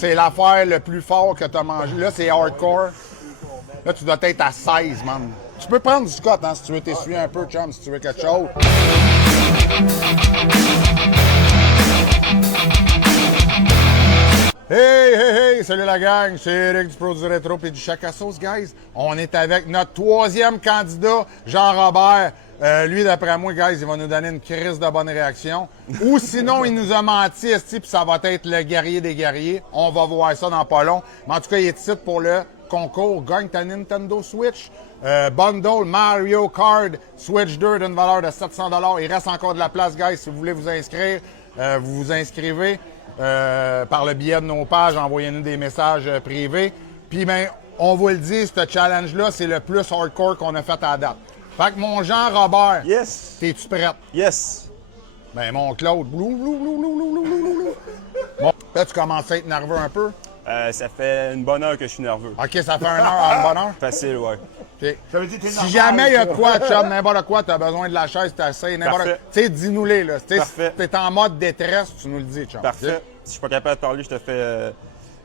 C'est l'affaire le plus fort que tu as mangé. Là, c'est hardcore. Là, tu dois être à 16, man. Tu peux prendre du Scott, hein, si tu veux t'essuyer un peu, chum, si tu veux quelque chose. Hey, hey, hey! Salut la gang! C'est Eric du Produit Rétro et du Shack à Sauce, guys. On est avec notre troisième candidat, Jean-Robert. Lui, d'après moi, guys, il va nous donner une crise de bonne réaction. Ou sinon, il nous a menti, puis ça va être le guerrier des guerriers. On va voir ça dans pas long. Mais en tout cas, il est ici pour le concours. Gagne ta Nintendo Switch. Bundle Mario Kart Switch 2 d'une valeur de 700 $. Il reste encore de la place, guys. Si vous voulez vous inscrire, vous vous inscrivez. Par le biais de nos pages, envoyez-nous des messages privés. Puis, ben, on vous le dit, ce challenge-là, c'est le plus hardcore qu'on a fait à date. Fait que mon Jean-Robert, Yes. t'es-tu prête? Yes. Ben, mon Claude, blou, blou, blou, blou, blou, blou, blou, blou. Bon, là, tu commences à être nerveux un peu. Ça fait une bonne heure que je suis nerveux. OK, ça fait 1 heure en bonne heure? Facile, ouais. OK. Ça veut dire que t'es Si normal, jamais il y a ça. de quoi, chum, n'importe quoi, t'as besoin de la chaise, t'as assez, n'importe quoi. Parfait. Tu sais, dis-nous-les, là. Tu sais, Parfait. si t'es en mode détresse, tu nous le dis, chum. Parfait. OK? Si je suis pas capable de parler, je te fais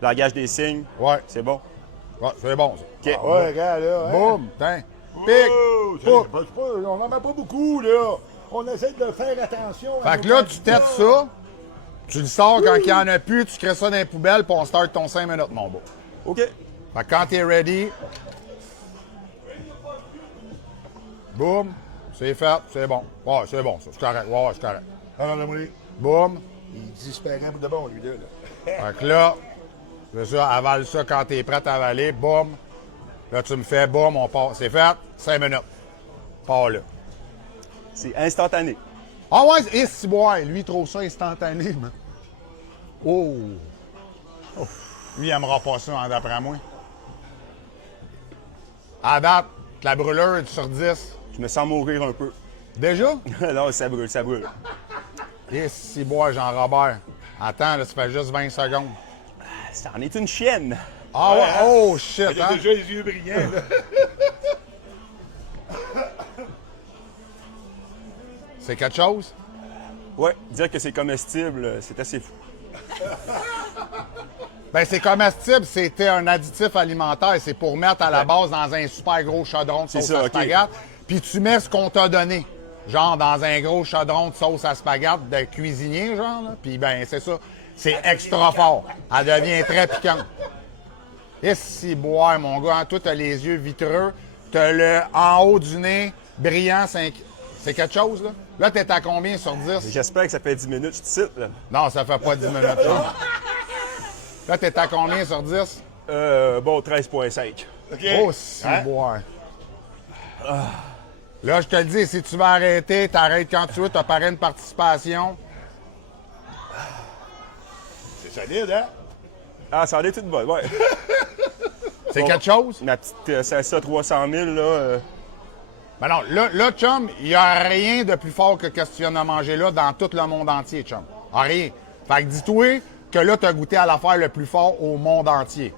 langage des signes. Ouais. C'est bon? Ouais, c'est bon, ça. OK. Ouais, regarde, là. Hein? Boum, tiens. Oh, Pique. Poup. on n'en met pas beaucoup, là. On essaie de faire attention. Fait que là, tu têtes ça, tu le sors quand il n'y en a plus, tu crées ça dans les poubelles, puis on start ton 5 minutes, mon beau. OK. Fait que quand t'es ready, boum, c'est fait, c'est bon. Ouais, c'est bon, ça, c'est correct. Ouais, c'est correct. Alors, Lamoury, Boum. il disparaît pour de bon, lui, là. Fait que là, c'est ça, avale ça quand t'es prêt à avaler, boum. Là, tu me fais, boum, on part. C'est fait, 5 minutes. Pars là. C'est instantané. Ah ouais, et si boire, lui, il trouve ça instantané, man. Oh! Oh. Lui, il aimera pas ça, hein, d'après moi. À date, la brûlure sur 10. Je me sens mourir un peu. Déjà? Non, ça brûle, ça brûle. Et si boire, Jean-Robert. Attends, là, ça fait juste 20 secondes. Ça en est une chienne. Ah ouais? Oh shit, Il a hein? déjà les yeux brillants, là. C'est quelque chose? Ouais, dire que c'est comestible, c'est assez fou. Ben, c'est comestible, c'était un additif alimentaire. C'est pour mettre à la base dans un super gros chaudron de sauce ça, à ok. spaghette. Puis tu mets ce qu'on t'a donné. Genre dans un gros chaudron de sauce à spaghette de cuisinier, genre, là. Puis ben, c'est ça. C'est extra fort. Elle devient très piquante. Et si boire, mon gars, hein, toi, t'as les yeux vitreux. T'as le en haut du nez brillant. C'est quelque chose, là? Là, t'es à combien sur 10? J'espère que ça fait 10 minutes, je te cite, là. Non, ça fait pas 10 minutes, ça. Là, t'es à combien sur 10? Bon, 13,5. OK. Oh, si boire. Là, je te le dis, si tu veux arrêter, t'arrêtes quand tu veux, t'as pas une participation. C'est solide, hein? Ah, ça en est une bonne, ouais. C'est Bon. quelque chose? Ma petite Salsa 300 000, là. Ben non, là, chum, il n'y a rien de plus fort que ce que tu viens de manger là dans tout le monde entier, chum. Ah, rien. Fait que dis-toi que là, tu as goûté à l'affaire le plus fort au monde entier.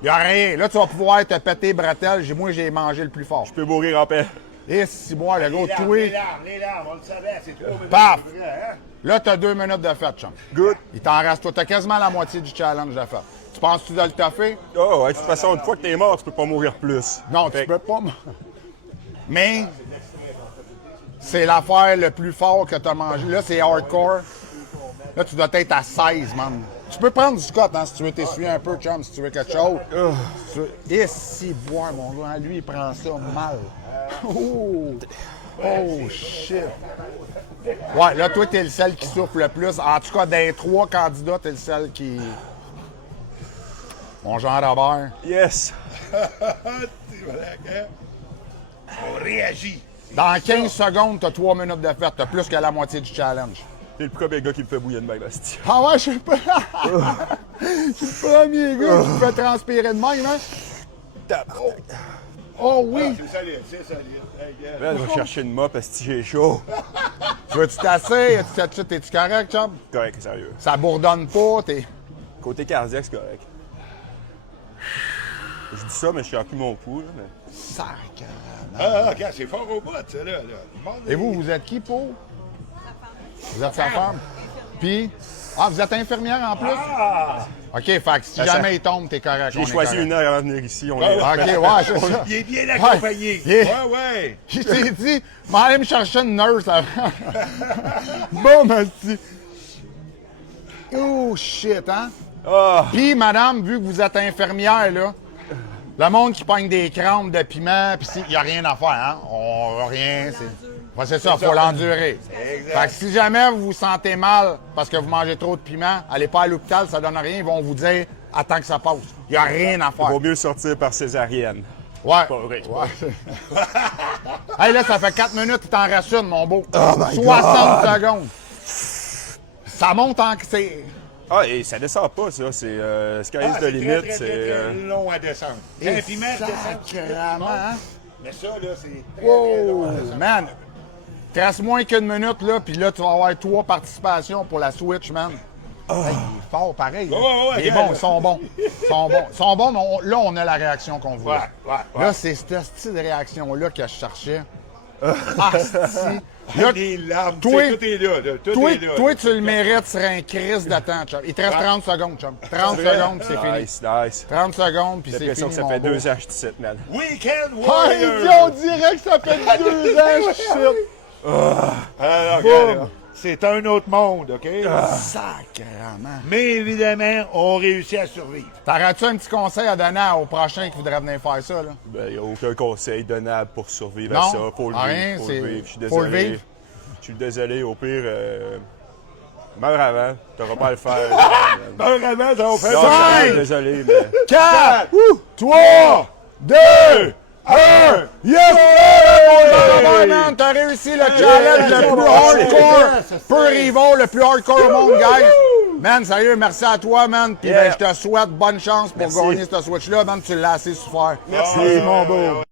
Il n'y a rien. Là, tu vas pouvoir te péter bretelles. Moi, j'ai mangé le plus fort. Je peux mourir en paix. Et si boire, le gars, toi, Les larmes, on le savait, c'est trop. Paf! C'est vrai, hein? là, tu as 2 minutes de fête, chum. Good. Il t'en reste, toi, tu as quasiment la moitié du challenge de fête. Tu penses-tu de le taffer? Oh, ouais, de toute façon, une fois que t'es mort, tu peux pas mourir plus. Non, Fait tu que- peux pas. Mais c'est l'affaire le plus fort que tu as mangé. Là, c'est hardcore. Là, tu dois être à 16, man. Tu peux prendre du Scott, hein, si tu veux t'essuyer un peu, chum, si tu veux quelque chose. Si tu veux- Et si boire, mon gars, lui, il prend ça mal. Oh, oh shit. Ouais, là, toi, t'es le seul qui souffre le plus. En tout cas, des 3 candidats, t'es le seul qui... Mon Jean-Robert. Yes. C'est vrai, hein? On réagit. Dans 15 secondes, t'as 3 minutes de fête. T'as plus que la moitié du challenge. T'es le premier gars qui me fait bouillir de même, hostie. Ah ouais, je suis pas... Je suis le premier gars qui me fait transpirer de même, hein? Oh oui! C'est solide, c'est solide. Hey, gars. Là, je vais chercher une mop, hostie, j'ai chaud. Tu veux-tu tasser? T'es-tu correct, chum? Correct, sérieux. Ça bourdonne pas, t'es... Côté cardiaque, c'est correct. Je dis ça, mais je suis plus mon pouls, là. Mais... Sac. Ah, OK, c'est fort au bout, ça, là. Le monde Et vous êtes qui, pour? Vous êtes sa femme? Puis... Ah, vous êtes infirmière en plus? Ah! OK, fait que si Ça, jamais il tombe, t'es correct. J'ai choisi une heure avant de venir ici. On est... OK, ouais, c'est ça. Il est bien accompagné. Il est- Ouais. Je t'ai dit, m'en aller me chercher une nurse avant. Bon, merci. Oh, shit, hein? Ah! Puis, madame, vu que vous êtes infirmière, là, le monde qui pogne des crampes de piment, puis il n'y a rien à faire, hein? On rien, c'est ça, faut l'endurer. Exact. Fait que si jamais vous vous sentez mal parce que vous mangez trop de piment, allez pas à l'hôpital, ça donne rien, ils vont vous dire « Attends que ça passe ». Il n'y a rien à Il faire. vaut mieux sortir par césarienne. Ouais. Pas vrai. Ouais. Hey, là, ça fait 4 minutes, il t'en reste une, mon beau. 60 secondes. Ça monte en... c'est... Ah, et ça descend pas, ça. C'est sky's the limit. Très, C'est très long à descendre. Un piment, je descends. Sacrément, hein? Mais ça, là, c'est très, très Wow, long à descendre. man. Il te reste moins qu'une minute, là, puis là, tu vas avoir 3 participations pour la Switch, man. Hey, il est fort, pareil. Ouais, ouais, il est regarde, bon, là. ils sont bons. Ils sont bons. Ils sont bons, mais là, on a la réaction qu'on voulait. Ouais. Là, c'est cette style de réaction-là que je cherchais. Asti. Là, Les larmes, toi- tu sais, tout est là. Tout toi, est là. toi, tu le mérites sur un crise de temps, chum. Il te reste 30 secondes, chum. 30 vrai? secondes, puis c'est fini. Nice, nice. 30 secondes, puis J'ai c'est l'impression fini, que ça mon fait beau. 2 ans que je suis ici, man. Weekend Ah, Warrior! on dirait que ça fait 2 ans, shit. Alors, regarde, là, c'est un autre monde, OK? Sacrément. Mais évidemment, on réussit à survivre. T'aurais-tu un petit conseil à donner au prochain qui voudrait venir faire ça, là? Ben, il n'y a aucun conseil donnable pour survivre Non, à ça. Faut le rien, vivre. Faut c'est- le vivre. Je suis faut le désolé. vivre. Je suis désolé. Au pire, meurs avant. T'auras pas à le faire. Vraiment, ça va faire Non, ça. je suis désolé, mais. 4, 3, 2, 1. Yes! Hey! Man, t'as réussi le challenge le plus hardcore. Pur Evo, le plus hardcore au monde, guys. Man, sérieux, merci à toi, man. Puis Yeah. ben, je te souhaite bonne chance pour Merci. gagner cette Switch-là, man. Tu l'as assez souffert. Merci. Mon beau.